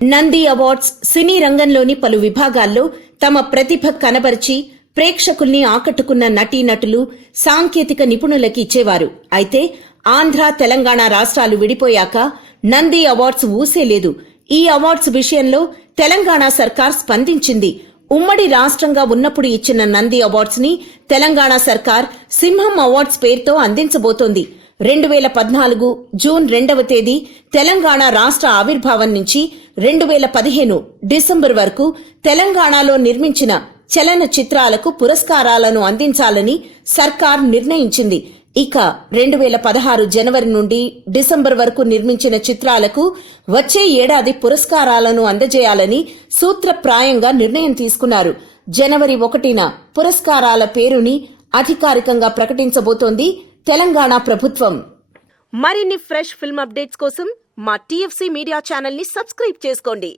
Nandi awards సినీ రంగంలోని పలు విభాగాల్లో తమ ప్రతిభ కనబరిచి ప్రేక్షకుల్ని ఆకట్టుకున్న నటీనటులు సాంకేతిక నిపుణులకి ఇచ్చేవారు. అయితే ఆంధ్ర, తెలంగాణ రాష్ట్రాలు విడిపోయాక నంది అవార్డ్స్ ఊసేలేదు. ఈ అవార్డ్స్ విషయంలో తెలంగాణ సర్కార్ స్పందించింది. ఉమ్మడి రాష్ట్రంగా ఉన్నప్పుడు ఇచ్చిన నంది అవార్డ్స్ ని తెలంగాణ సర్కార్ సింహం అవార్డ్స్ పేరుతో అందించబోతోంది. 2014 జూన్ 2వ తేదీ తెలంగాణ రాష్ట్ర ఆవిర్భావం నుంచి 2015 డిసెంబర్ వరకు తెలంగాణలో నిర్మించిన చలన చిత్రాలకు పురస్కారాలను అందించాలని సర్కార్ నిర్ణయించింది. ఇక 2016 జనవరి నుండి డిసెంబర్ వరకు నిర్మించిన చిత్రాలకు వచ్చే ఏడాది పురస్కారాలను అందజేయాలని సూత్రప్రాయంగా నిర్ణయం తీసుకున్నారు. జనవరి 1న పురస్కారాల పేరుని అధికారికంగా ప్రకటించబోతోంది తెలంగాణ ప్రభుత్వం. మరిన్ని ఫ్రెష్ ఫిల్మ్ అప్డేట్స్ కోసం మా TFC మీడియా ఛానల్ ని సబ్స్క్రైబ్ చేసుకోండి.